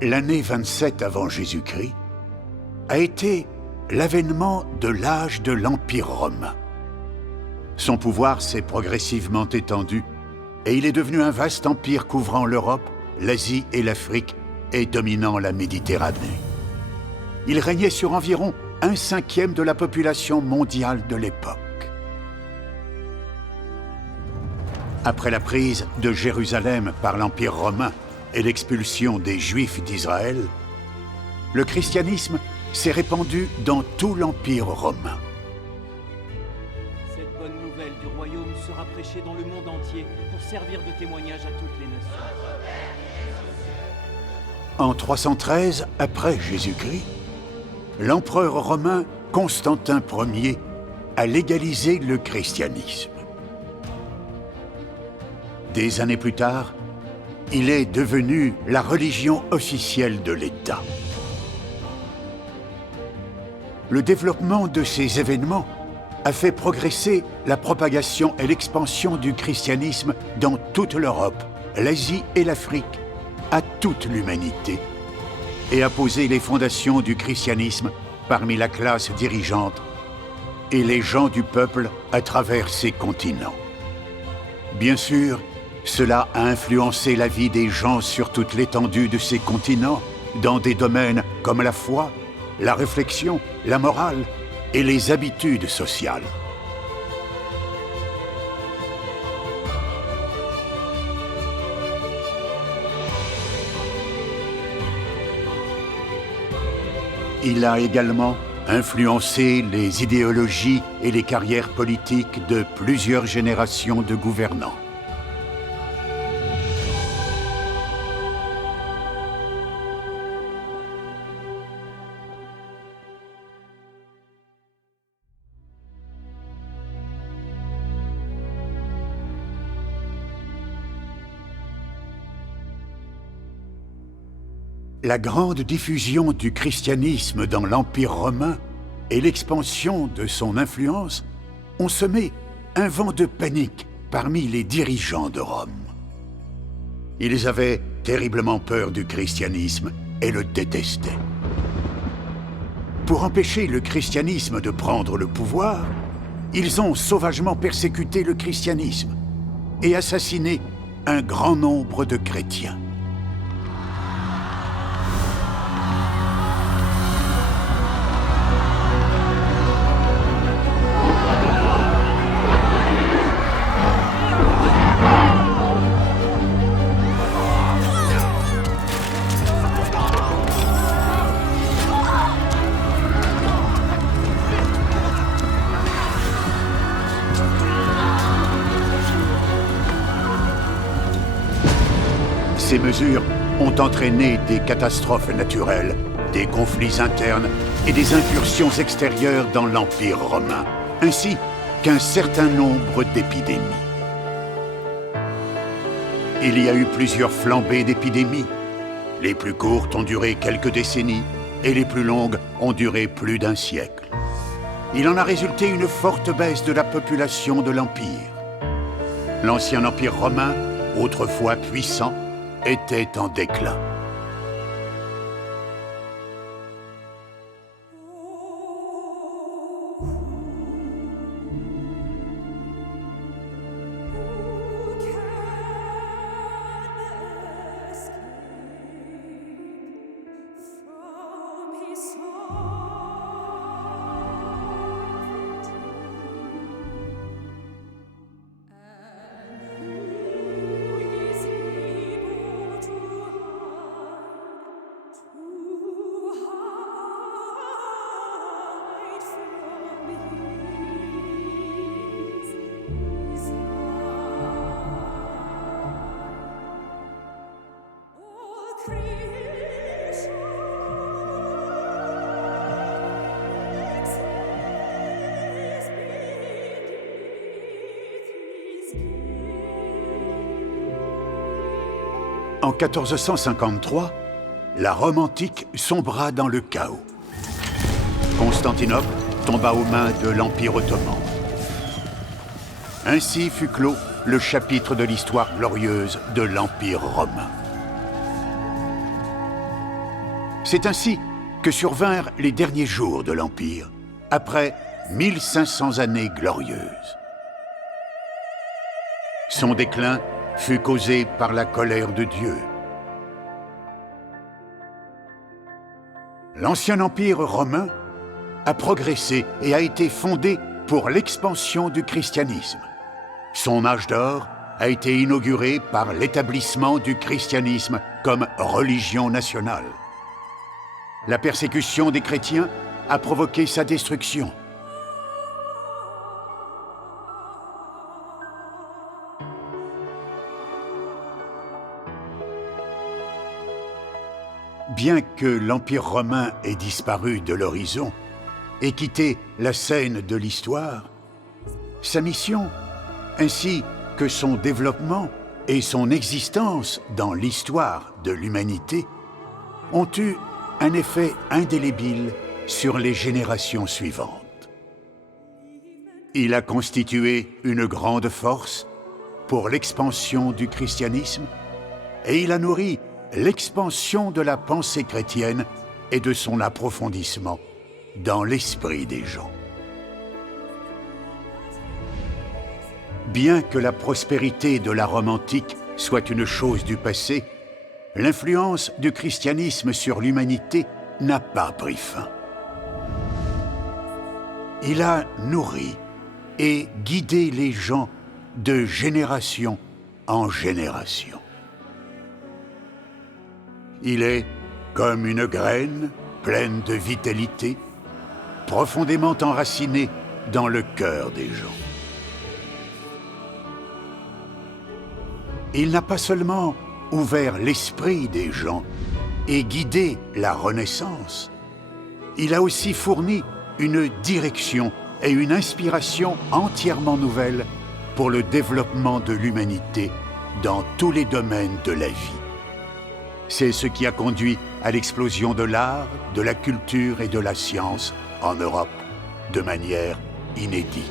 L'année 27 avant Jésus-Christ a été l'avènement de l'âge de l'Empire romain. Son pouvoir s'est progressivement étendu et il est devenu un vaste empire couvrant l'Europe, l'Asie et l'Afrique et dominant la Méditerranée. Il régnait sur environ 1/5 de la population mondiale de l'époque. Après la prise de Jérusalem par l'Empire romain et l'expulsion des Juifs d'Israël, le christianisme s'est répandu dans tout l'Empire romain. Cette bonne nouvelle du royaume sera prêchée dans le monde entier pour servir de témoignage à toutes les nations. En 313 après Jésus-Christ, l'empereur romain Constantin Ier a légalisé le christianisme. Des années plus tard, il est devenu la religion officielle de l'État. Le développement de ces événements a fait progresser la propagation et l'expansion du christianisme dans toute l'Europe, l'Asie et l'Afrique, à toute l'humanité, et a posé les fondations du christianisme parmi la classe dirigeante et les gens du peuple à travers ces continents. Bien sûr, cela a influencé la vie des gens sur toute l'étendue de ces continents, dans des domaines comme la foi, la réflexion, la morale et les habitudes sociales. Il a également influencé les idéologies et les carrières politiques de plusieurs générations de gouvernants. La grande diffusion du christianisme dans l'Empire romain et l'expansion de son influence ont semé un vent de panique parmi les dirigeants de Rome. Ils avaient terriblement peur du christianisme et le détestaient. Pour empêcher le christianisme de prendre le pouvoir, ils ont sauvagement persécuté le christianisme et assassiné un grand nombre de chrétiens. Ces mesures ont entraîné des catastrophes naturelles, des conflits internes et des incursions extérieures dans l'Empire romain, ainsi qu'un certain nombre d'épidémies. Il y a eu plusieurs flambées d'épidémies. Les plus courtes ont duré quelques décennies et les plus longues ont duré plus d'1 siècle. Il en a résulté une forte baisse de la population de l'Empire. L'ancien Empire romain, autrefois puissant, était en déclin. En 1453, la Rome antique sombra dans le chaos. Constantinople tomba aux mains de l'Empire ottoman. Ainsi fut clos le chapitre de l'histoire glorieuse de l'Empire romain. C'est ainsi que survinrent les derniers jours de l'Empire, après 1500 années glorieuses. Son déclin fut causé par la colère de Dieu. L'Ancien Empire romain a progressé et a été fondé pour l'expansion du christianisme. Son âge d'or a été inauguré par l'établissement du christianisme comme religion nationale. La persécution des chrétiens a provoqué sa destruction. Bien que l'Empire romain ait disparu de l'horizon et quitté la scène de l'histoire, sa mission, ainsi que son développement et son existence dans l'histoire de l'humanité, ont eu un effet indélébile sur les générations suivantes. Il a constitué une grande force pour l'expansion du christianisme et il a nourri l'expansion de la pensée chrétienne et de son approfondissement dans l'esprit des gens. Bien que la prospérité de la Rome antique soit une chose du passé, l'influence du christianisme sur l'humanité n'a pas pris fin. Il a nourri et guidé les gens de génération en génération. Il est comme une graine pleine de vitalité, profondément enracinée dans le cœur des gens. Il n'a pas seulement ouvert l'esprit des gens et guidé la Renaissance, il a aussi fourni une direction et une inspiration entièrement nouvelles pour le développement de l'humanité dans tous les domaines de la vie. C'est ce qui a conduit à l'explosion de l'art, de la culture et de la science en Europe de manière inédite.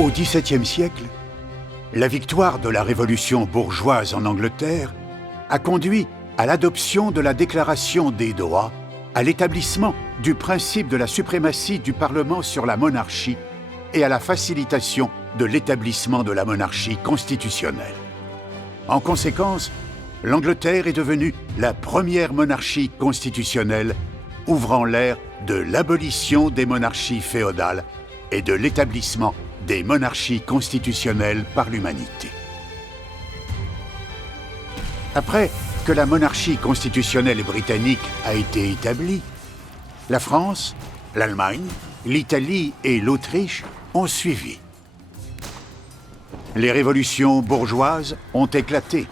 Au XVIIe siècle, la victoire de la révolution bourgeoise en Angleterre a conduit à l'adoption de la Déclaration des droits, à l'établissement du principe de la suprématie du Parlement sur la monarchie et à la facilitation de l'établissement de la monarchie constitutionnelle. En conséquence, l'Angleterre est devenue la première monarchie constitutionnelle, ouvrant l'ère de l'abolition des monarchies féodales et de l'établissement des monarchies constitutionnelles par l'humanité. Après que la monarchie constitutionnelle britannique a été établie, la France, l'Allemagne, l'Italie et l'Autriche ont suivi. Les révolutions bourgeoises ont éclaté,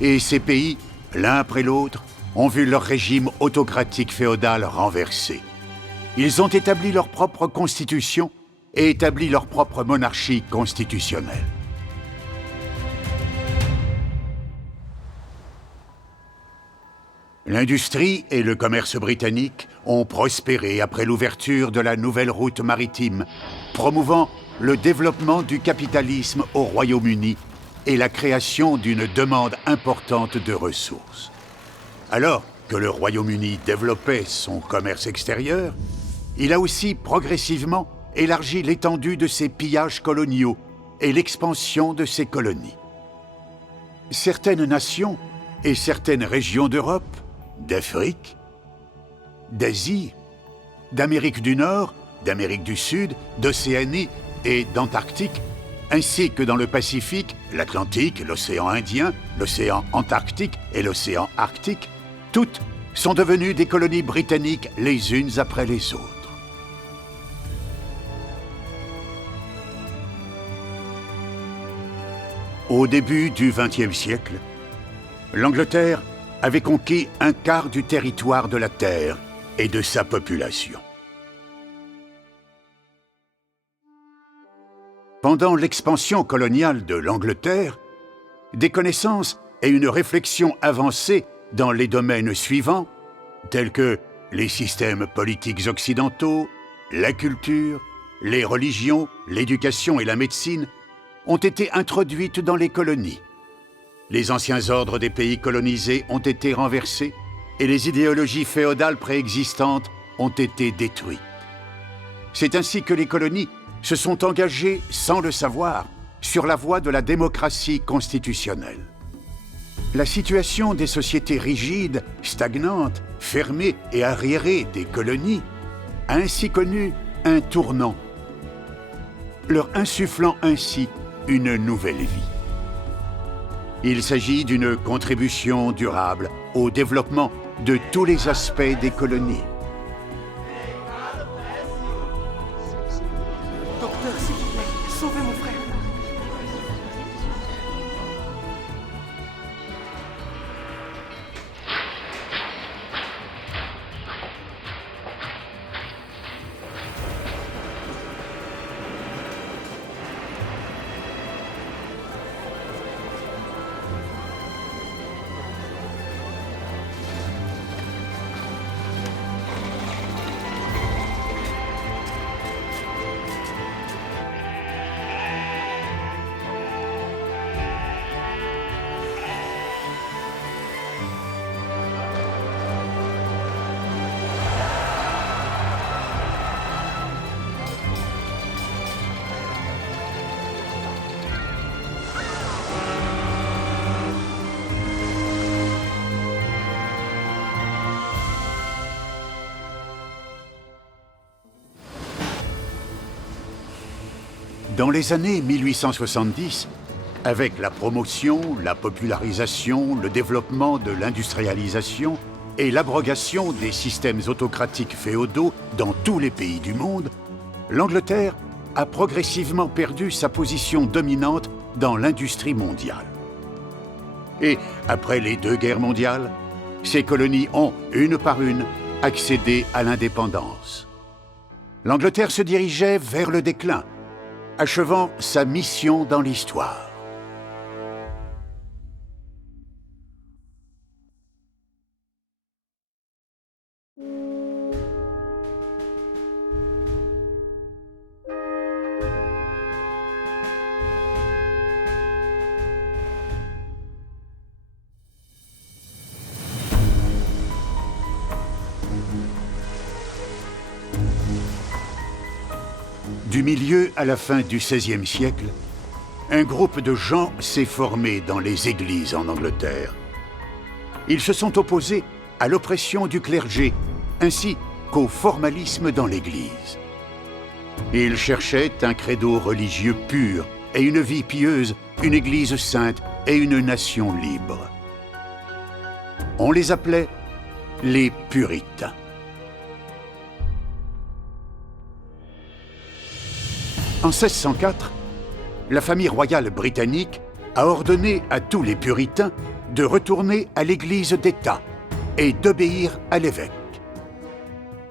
et ces pays, l'un après l'autre, ont vu leur régime autocratique féodal renversé. Ils ont établi leur propre constitution et établi leur propre monarchie constitutionnelle. L'industrie et le commerce britanniques ont prospéré après l'ouverture de la nouvelle route maritime, promouvant le développement du capitalisme au Royaume-Uni et la création d'une demande importante de ressources. Alors que le Royaume-Uni développait son commerce extérieur, il a aussi progressivement élargi l'étendue de ses pillages coloniaux et l'expansion de ses colonies. Certaines nations et certaines régions d'Europe, d'Afrique, d'Asie, d'Amérique du Nord, d'Amérique du Sud, d'Océanie et d'Antarctique ainsi que dans le Pacifique, l'Atlantique, l'océan Indien, l'océan Antarctique et l'océan Arctique, toutes sont devenues des colonies britanniques les unes après les autres. Au début du XXe siècle, l'Angleterre avait conquis un quart du territoire de la Terre et de sa population. Pendant l'expansion coloniale de l'Angleterre, des connaissances et une réflexion avancée dans les domaines suivants, tels que les systèmes politiques occidentaux, la culture, les religions, l'éducation et la médecine, ont été introduites dans les colonies. Les anciens ordres des pays colonisés ont été renversés et les idéologies féodales préexistantes ont été détruites. C'est ainsi que les colonies se sont engagées, sans le savoir, sur la voie de la démocratie constitutionnelle. La situation des sociétés rigides, stagnantes, fermées et arriérées des colonies a ainsi connu un tournant, leur insufflant ainsi une nouvelle vie. Il s'agit d'une contribution durable au développement de tous les aspects des colonies. Docteur, s'il vous plaît, sauvez mon frère. Dans les années 1870, avec la promotion, la popularisation, le développement de l'industrialisation et l'abrogation des systèmes autocratiques féodaux dans tous les pays du monde, l'Angleterre a progressivement perdu sa position dominante dans l'industrie mondiale. Et après les 2 guerres mondiales, ces colonies ont, une par une, accédé à l'indépendance. L'Angleterre se dirigeait vers le déclin, achevant sa mission dans l'histoire. Du milieu à la fin du XVIe siècle, un groupe de gens s'est formé dans les églises en Angleterre. Ils se sont opposés à l'oppression du clergé, ainsi qu'au formalisme dans l'Église. Ils cherchaient un credo religieux pur et une vie pieuse, une Église sainte et une nation libre. On les appelait les Puritains. En 1604, la famille royale britannique a ordonné à tous les puritains de retourner à l'église d'État et d'obéir à l'évêque.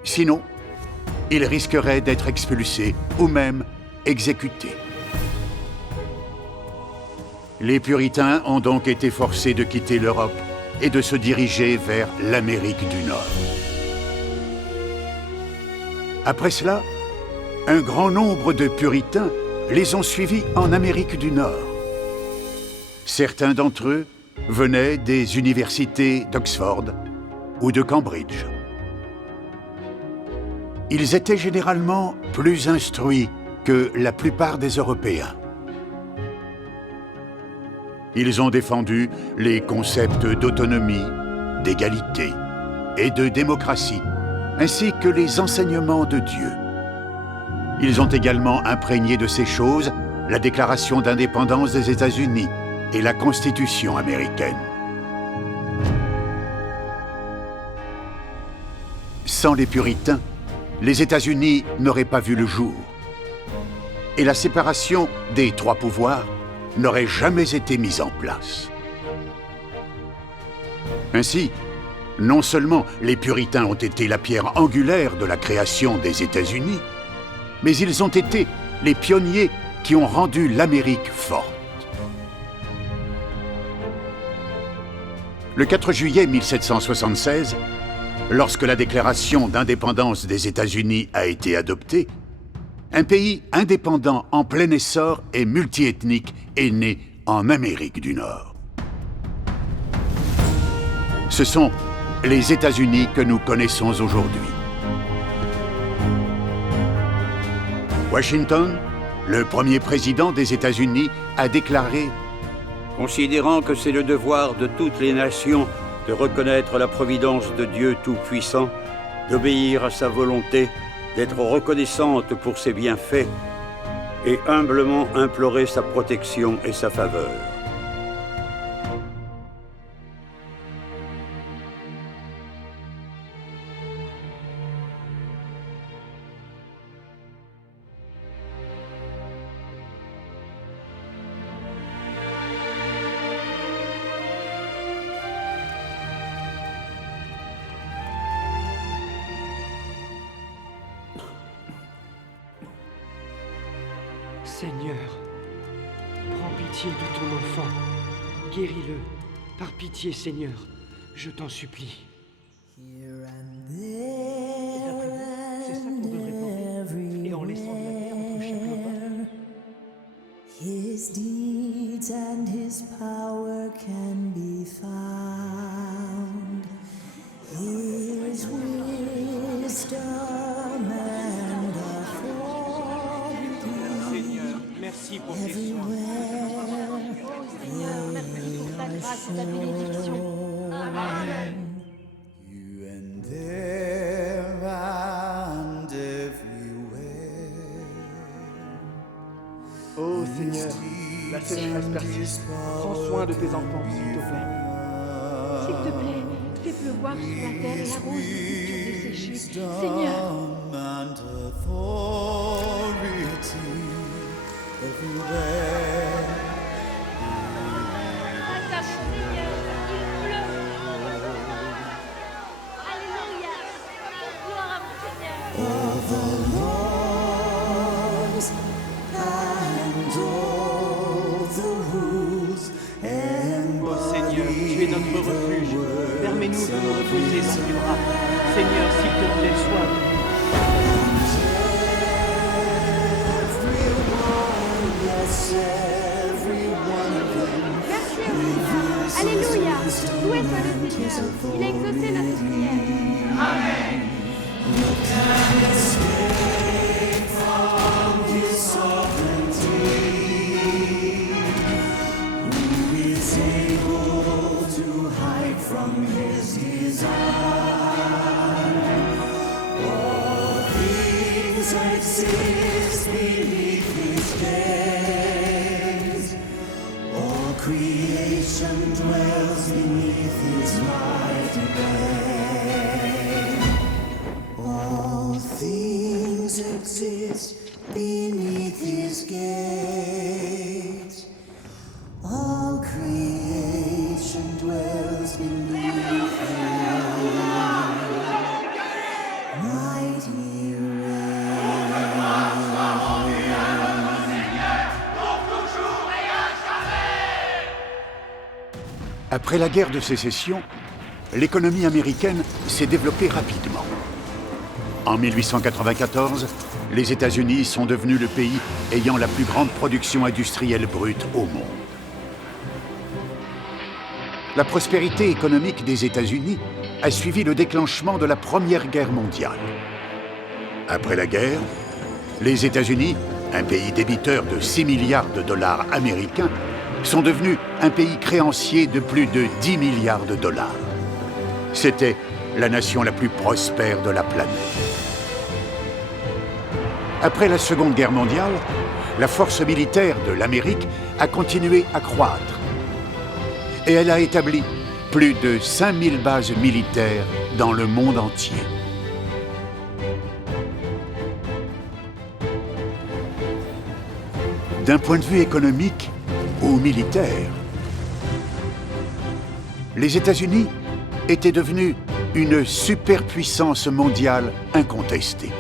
Sinon, ils risqueraient d'être expulsés ou même exécutés. Les puritains ont donc été forcés de quitter l'Europe et de se diriger vers l'Amérique du Nord. Après cela, un grand nombre de puritains les ont suivis en Amérique du Nord. Certains d'entre eux venaient des universités d'Oxford ou de Cambridge. Ils étaient généralement plus instruits que la plupart des Européens. Ils ont défendu les concepts d'autonomie, d'égalité et de démocratie, ainsi que les enseignements de Dieu. Ils ont également imprégné de ces choses la déclaration d'indépendance des États-Unis et la Constitution américaine. Sans les puritains, les États-Unis n'auraient pas vu le jour. Et la séparation des trois pouvoirs n'aurait jamais été mise en place. Ainsi, non seulement les puritains ont été la pierre angulaire de la création des États-Unis, mais ils ont été les pionniers qui ont rendu l'Amérique forte. Le 4 juillet 1776, lorsque la déclaration d'indépendance des États-Unis a été adoptée, un pays indépendant en plein essor et multiethnique est né en Amérique du Nord. Ce sont les États-Unis que nous connaissons aujourd'hui. Washington, le premier président des États-Unis, a déclaré « Considérant que c'est le devoir de toutes les nations de reconnaître la providence de Dieu Tout-Puissant, d'obéir à sa volonté, d'être reconnaissante pour ses bienfaits et humblement implorer sa protection et sa faveur. » Seigneur, prends pitié de ton enfant. Guéris-le. Par pitié, Seigneur, je t'en supplie. C'est ça qu'on devrait porter. Et en laissant de la terre entre chaque repas. His deeds and his power can be found. His wisdom and authority. Seigneur, merci pour tes soins. Seigneur, merci pour ta grâce et ta bénédiction. Amen. You and there and everywhere. Oh Seigneur, la sécheresse persiste. Prends soin de tes enfants, s'il te plaît. S'il te plaît, fais pleuvoir sur la terre et arrose les cultures desséchées. Seigneur, And authority everywhere. grâce à mon Seigneur, il pleut. Alléluia, gloire à mon Seigneur. All the laws and all the rules and Ô Seigneur, tu es notre refuge. Permets-nous de nous reposer dans tes bras. Seigneur, s'il te plaît, sois avec nous. yes, every one of them. Merci, Alléluia, loué soit le Seigneur. Il a exaucé notre prière. His sovereignty, who is able to hide from his design. All things exist beneath his gaze. All creation dwells beneath his mighty reign. All things exist beneath his gaze. All creation dwells beneath his mighty Après la guerre de sécession, l'économie américaine s'est développée rapidement. En 1894, les États-Unis sont devenus le pays ayant la plus grande production industrielle brute au monde. La prospérité économique des États-Unis a suivi le déclenchement de la Première Guerre mondiale. Après la guerre, les États-Unis, un pays débiteur de 6 milliards de dollars américains, sont devenus un pays créancier de plus de 10 milliards de dollars. C'était la nation la plus prospère de la planète. Après la Seconde Guerre mondiale, la force militaire de l'Amérique a continué à croître. Et elle a établi plus de 5000 bases militaires dans le monde entier. D'un point de vue économique ou militaire, les États-Unis étaient devenus une superpuissance mondiale incontestée.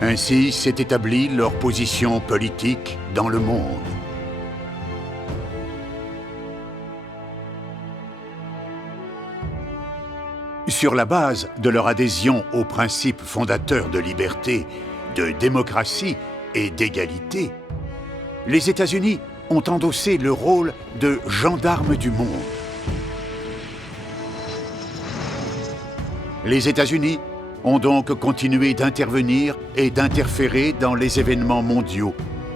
Ainsi s'est établie leur position politique dans le monde. Sur la base de leur adhésion aux principes fondateurs de liberté, de démocratie et d'égalité, les États-Unis ont endossé le rôle de gendarmes du monde. Les États-Unis ont donc continué d'intervenir et d'interférer dans les événements mondiaux,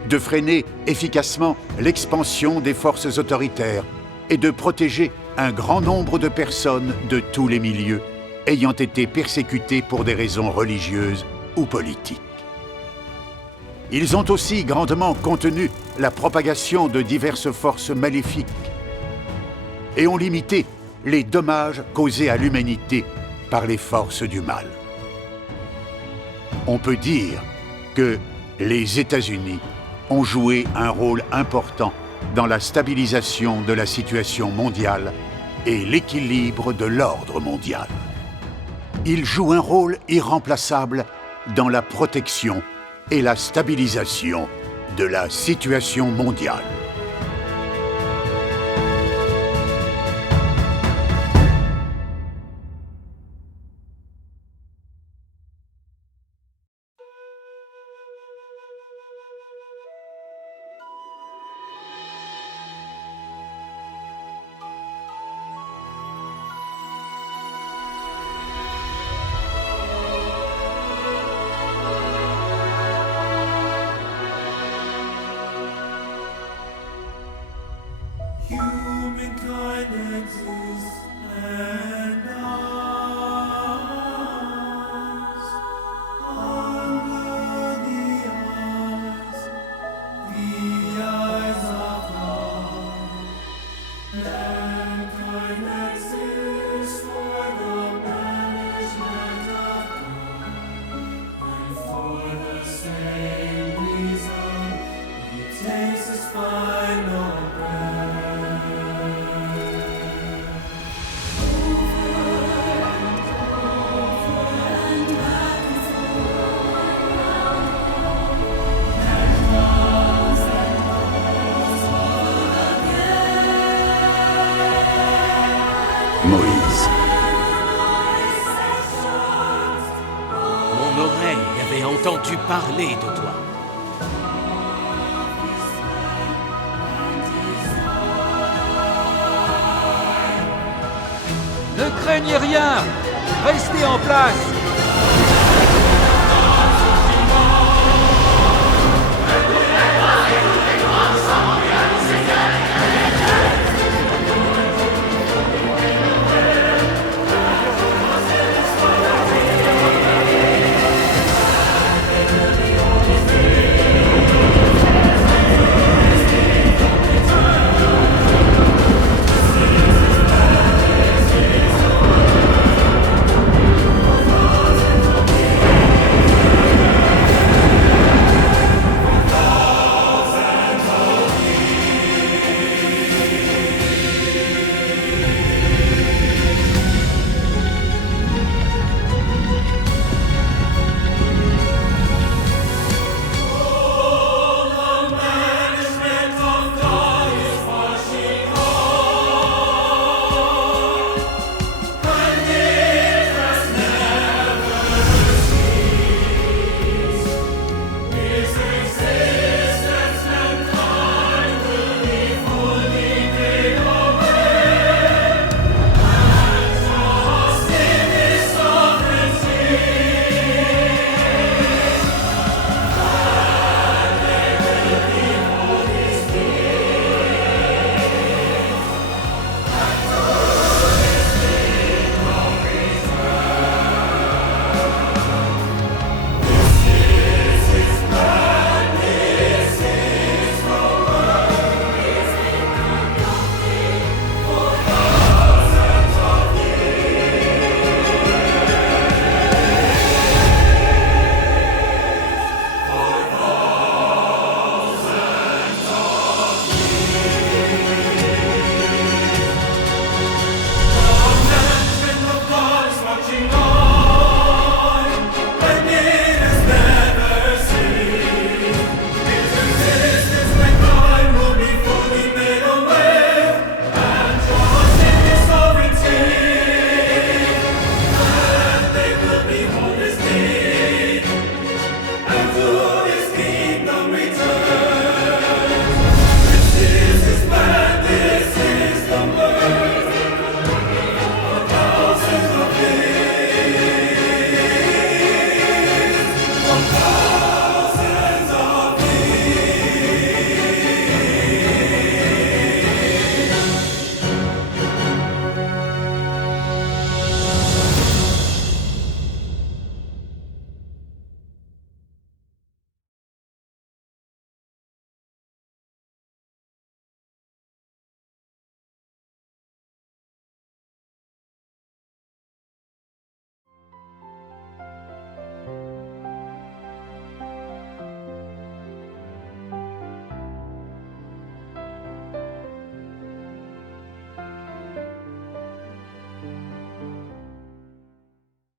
de freiner efficacement l'expansion des forces autoritaires et de protéger un grand nombre de personnes de tous les milieux ayant été persécutées pour des raisons religieuses ou politiques. Ils ont aussi grandement contenu la propagation de diverses forces maléfiques et ont limité les dommages causés à l'humanité par les forces du mal. On peut dire que les États-Unis ont joué un rôle important dans la stabilisation de la situation mondiale et l'équilibre de l'ordre mondial. Ils jouent un rôle irremplaçable dans la protection et la stabilisation de la situation mondiale. Humankind exists and dies under the eyes of God. Mankind exists for the banishment of God, and for the same reason He takes His final breath. Moïse. Mon oreille avait entendu parler de toi. Ne craignez rien, restez en place.